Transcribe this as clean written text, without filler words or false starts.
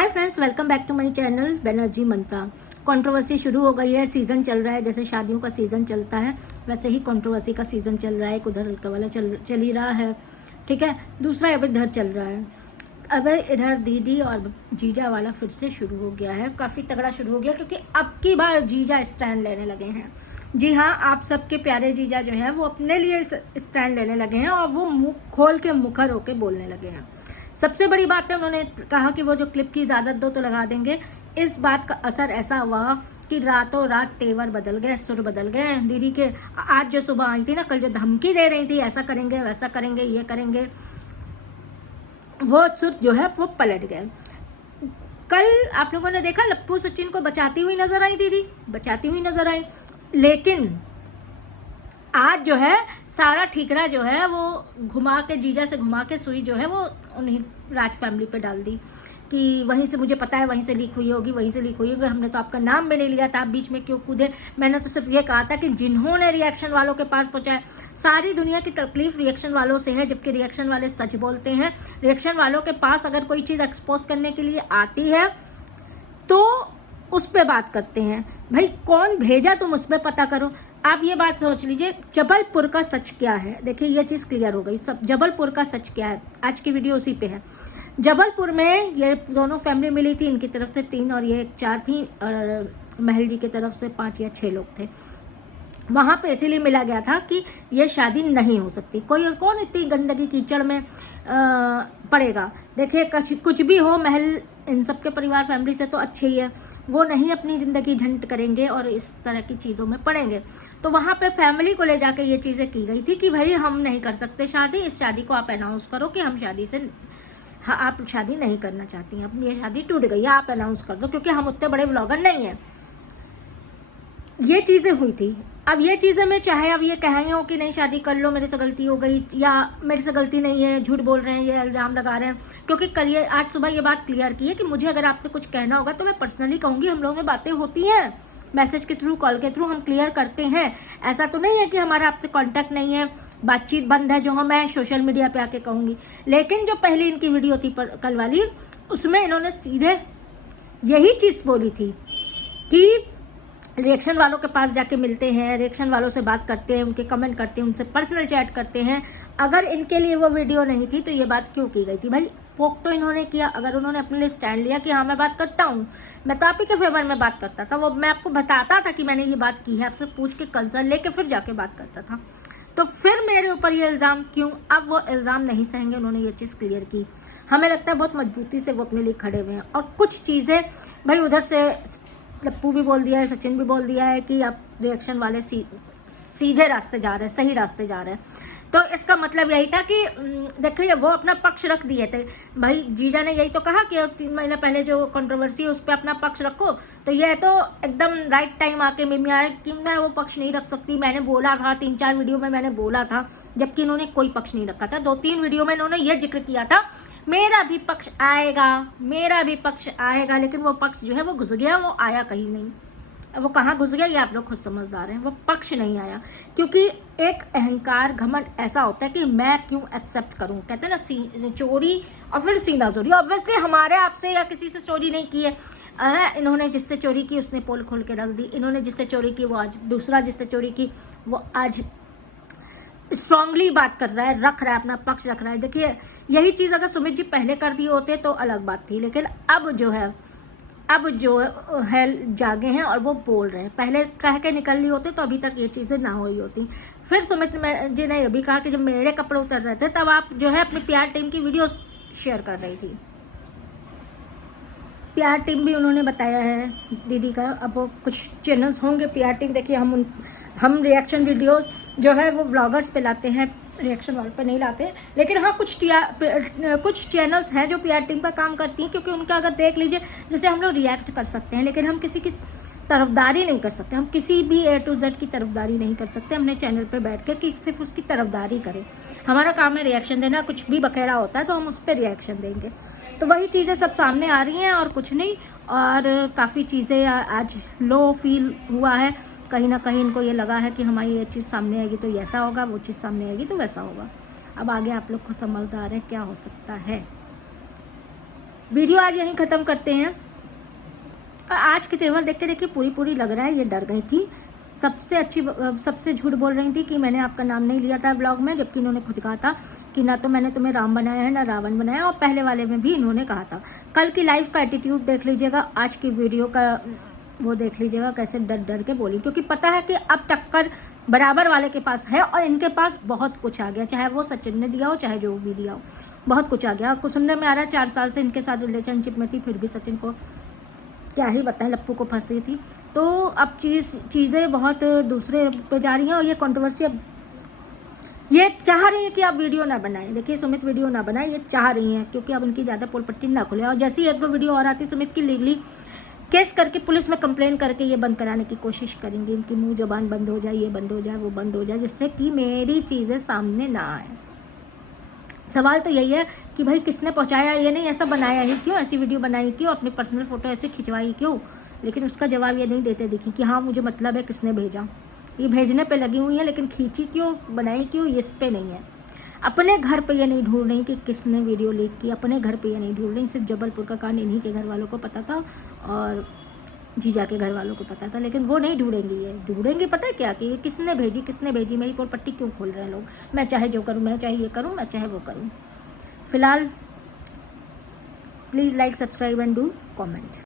Hi friends, welcome back to my channel Banerjee Mantra. Controversy शुरू हो गई है, सीज़न चल रहा है। जैसे शादियों का सीज़न चलता है वैसे ही कंट्रोवर्सी का सीज़न चल रहा है। एक उधर हल्का वाला चल ही रहा है, ठीक है। दूसरा अब इधर चल रहा है। अब इधर दीदी और जीजा वाला फिर से शुरू हो गया है, काफ़ी तगड़ा शुरू हो गया, क्योंकि अब की बार जीजा स्टैंड लेने लगे हैं। जी हाँ, आप सबके प्यारे जीजा जो हैं वो अपने लिए स्टैंड लेने लगे हैं और वो मुँह खोल के मुखर होके बोलने लगे हैं। सबसे बड़ी बात है, उन्होंने कहा कि वो जो क्लिप की इजाज़त दो तो लगा देंगे। इस बात का असर ऐसा हुआ कि रातों रात तेवर बदल गए, सुर बदल गए दीदी के। आज जो सुबह आई थी ना, कल जो धमकी दे रही थी ऐसा करेंगे वैसा करेंगे ये करेंगे, वो सुर जो है वो पलट गए। कल आप लोगों ने देखा लप्पू सचिन को बचाती हुई नजर आई, दीदी बचाती हुई नजर आई। लेकिन आज जो है सारा ठीकरा जो है वो घुमा के, जीजा से घुमा के सुई जो है वो उन्हीं राज फैमिली पे डाल दी कि वहीं से, मुझे पता है वहीं से लीक हुई होगी, वहीं से लीक हुई होगी। हमने तो आपका नाम भी नहीं लिया था, आप बीच में क्यों कूदे। मैंने तो सिर्फ ये कहा था कि जिन्होंने रिएक्शन वालों के पास पहुंचाया, सारी दुनिया की तकलीफ रिएक्शन वालों से है, जबकि रिएक्शन वाले सच बोलते हैं। रिएक्शन वालों के पास अगर कोई चीज़ एक्सपोज करने के लिए आती है तो उस पर बात करते हैं। भाई कौन भेजा तुम उस पर पता करो। आप ये बात सोच लीजिए, जबलपुर का सच क्या है। देखिए ये चीज़ क्लियर हो गई सब। जबलपुर का सच क्या है, आज की वीडियो उसी पे है। जबलपुर में ये दोनों फैमिली मिली थी, इनकी तरफ से 3 और ये 4 थी, और महल जी की तरफ से 5 या 6 लोग थे। वहाँ पे इसीलिए मिला गया था कि ये शादी नहीं हो सकती। कोई कौन इतनी गंदगी कीचड़ में पड़ेगा। देखिए कुछ भी हो, महल इन सबके परिवार फैमिली से तो अच्छे ही है, वो नहीं अपनी ज़िंदगी झंड करेंगे और इस तरह की चीज़ों में पड़ेंगे। तो वहाँ पे फैमिली को ले जाके ये चीज़ें की गई थी कि भाई हम नहीं कर सकते शादी, इस शादी को आप अनाउंस करो कि हम शादी से, हाँ आप शादी नहीं करना चाहती हैं, अपनी ये शादी टूट गई है, आप अनाउंस कर दो, क्योंकि हम उतने बड़े ब्लॉगर नहीं हैं। ये चीज़ें हुई थी। अब ये चीज़ें मैं चाहे अब ये कहेंगे हो कि नहीं शादी कर लो, मेरे से गलती हो गई, या मेरे से गलती नहीं है, झूठ बोल रहे हैं, ये इल्ज़ाम लगा रहे हैं, क्योंकि कल ये आज सुबह ये बात क्लियर की है कि मुझे अगर आपसे कुछ कहना होगा तो मैं पर्सनली कहूँगी। हम लोगों में बातें होती हैं, मैसेज के थ्रू, कॉल के थ्रू हम क्लियर करते हैं। ऐसा तो नहीं है कि हमारा आपसे कॉन्टैक्ट नहीं है, बातचीत बंद है जो मैं सोशल मीडिया पर आके कहूँगी। लेकिन जो पहली इनकी वीडियो थी कल वाली, उसमें इन्होंने सीधे यही चीज़ बोली थी कि रिएक्शन वालों के पास जाके मिलते हैं, रिएक्शन वालों से बात करते हैं, उनके कमेंट करते हैं, उनसे पर्सनल चैट करते हैं। अगर इनके लिए वो वीडियो नहीं थी तो ये बात क्यों की गई थी। भाई पोक तो इन्होंने किया। अगर उन्होंने अपने लिए स्टैंड लिया कि हाँ मैं बात करता हूँ, मैं तो आप ही के फेवर में बात करता था, वो मैं आपको बताता था कि मैंने ये बात की है, आपसे पूछ के कंसर्न लेके फिर जाके बात करता था, तो फिर मेरे ऊपर ये इल्ज़ाम क्यों। अब वो इल्ज़ाम नहीं सहेंगे, उन्होंने ये चीज़ क्लियर की। हमें लगता है बहुत मजबूती से वो अपने लिए खड़े हुए हैं। और कुछ चीज़ें भाई उधर से लप्पू भी बोल दिया है, सचिन भी बोल दिया है कि अब रिएक्शन वाले सीधे रास्ते जा रहे हैं, सही रास्ते जा रहे हैं। तो इसका मतलब यही था कि देखिए वो अपना पक्ष रख दिए थे। भाई जीजा ने यही तो कहा कि 3 महीने पहले जो कंट्रोवर्सी है उस पर अपना पक्ष रखो, तो ये तो एकदम राइट टाइम आके मिमी आया कि मैं वो पक्ष नहीं रख सकती। मैंने बोला था 3-4 वीडियो में मैंने बोला था, जबकि इन्होंने कोई पक्ष नहीं रखा था। 2-3 वीडियो में इन्होंने ये जिक्र किया था मेरा भी पक्ष आएगा, मेरा भी पक्ष आएगा, लेकिन वो पक्ष जो है वो घुस गया, वो आया कहीं नहीं। वो कहाँ घुस गया ये आप लोग खुद समझदार हैं। वो पक्ष नहीं आया, क्योंकि एक अहंकार घमंड ऐसा होता है कि मैं क्यों एक्सेप्ट करूं। कहते हैं ना चोरी और फिर सीना चोरी। ऑब्वियसली हमारे आपसे या किसी से चोरी नहीं की है। इन्होंने जिससे चोरी की उसने पोल खोल के रख दी, इन्होंने जिससे चोरी की वो आज, दूसरा जिससे चोरी की वो आज स्ट्रांगली बात कर रहा है, रख रहा है, अपना पक्ष रख रहा है। देखिए यही चीज़ अगर सुमित जी पहले कर दिए होते तो अलग बात थी, लेकिन अब जो है जागे हैं और वो बोल रहे हैं। पहले कह के निकल ली होते तो अभी तक ये चीज़ें ना हुई होती। फिर सुमित जी ने ये भी कहा कि जब मेरे कपड़े उतर रहे थे तब आप जो है अपनी PR टीम की वीडियो शेयर कर रही थी। PR टीम भी उन्होंने बताया है दीदी का। अब वो कुछ चैनल्स होंगे PR टीम, देखिए हम रिएक्शन वीडियो जो है वो व्लॉगर्स पे लाते हैं, रिएक्शन वालों पे नहीं लाते। लेकिन हाँ कुछ चैनल्स हैं जो PR टीम का काम करती हैं, क्योंकि उनका अगर देख लीजिए, जैसे हम लोग रिएक्ट कर सकते हैं लेकिन हम किसी की तरफदारी नहीं कर सकते, हम किसी भी A to Z की तरफदारी नहीं कर सकते अपने चैनल पे बैठ के कि सिर्फ उसकी तरफदारी करें। हमारा काम है रिएक्शन देना। कुछ भी बखेड़ा होता है तो हम उस पर रिएक्शन देंगे। तो वही चीज़ें सब सामने आ रही हैं और कुछ नहीं। और काफ़ी चीज़ें आज लो फील हुआ है, कहीं ना कहीं इनको ये लगा है कि हमारी ये चीज़ सामने आएगी तो ऐसा होगा, वो चीज़ सामने आएगी तो वैसा होगा। अब आगे आप लोग को समझदार है क्या हो सकता है। वीडियो आज यहीं ख़त्म करते हैं। और आज के तेवर देख के देखिए पूरी लग रहा है ये डर गई थी। सबसे झूठ बोल रही थी कि मैंने आपका नाम नहीं लिया था ब्लॉग में, जबकि इन्होंने खुद कहा था कि ना तो मैंने तुम्हें राम बनाया है ना रावण बनाया, और पहले वाले में भी इन्होंने कहा था। कल की लाइव का एटीट्यूड देख लीजिएगा, आज की वीडियो का वो देख लीजिएगा कैसे डर के बोली, क्योंकि पता है कि अब टक्कर बराबर वाले के पास है और इनके पास बहुत कुछ आ गया, चाहे वो सचिन ने दिया हो चाहे जो भी दिया हो, बहुत कुछ आ गया। कुछ सुनने में आ रहा है 4 साल से इनके साथ रिलेशनशिप में थी, फिर भी सचिन को क्या ही बताएं, लप्पू को फंसी थी। तो अब चीज़ें बहुत दूसरे पे जा रही हैं और ये कंट्रोवर्सी अब ये चाह रही है कि आप वीडियो ना बनाएं। देखिए सुमित वीडियो ना बनाए, ये चाह रही हैं क्योंकि अब इनकी ज़्यादा पोल पट्टी ना खुले। और जैसे ही एक दो वीडियो और आती सुमित की लीगली केस करके पुलिस में कंप्लेन करके ये बंद कराने की कोशिश करेंगे। इनकी मुंह जबान बंद हो जाए, ये बंद हो जाए, वो बंद हो जाए, जिससे कि मेरी चीज़ें सामने ना आए। सवाल तो यही है कि भाई किसने पहुंचाया, ये नहीं ऐसा बनाया ही क्यों, ऐसी वीडियो बनाई क्यों, अपनी पर्सनल फोटो ऐसे खिंचवाई क्यों। लेकिन उसका जवाब ये नहीं देते दिखी कि हाँ मुझे मतलब है किसने भेजा। ये भेजने पे लगी हुई है लेकिन खींची क्यों, बनाई क्यों, इस पे नहीं है। अपने घर पे ये नहीं ढूंढ रही कि किसने वीडियो लीक की, अपने घर पे ये नहीं ढूंढ रही। सिर्फ जबलपुर का कांड इन्हीं के घर वालों को पता था और जीजा के घर वालों को पता था, लेकिन वो नहीं ढूंढेंगी। ये ढूंढेंगी पता है क्या, कि ये किसने भेजी, मेरी पोल पट्टी क्यों खोल रहे हैं लोग। मैं चाहे जो करूँ, मैं चाहे ये करूँ, मैं चाहे वो करूँ। फिलहाल please like, subscribe and do comment.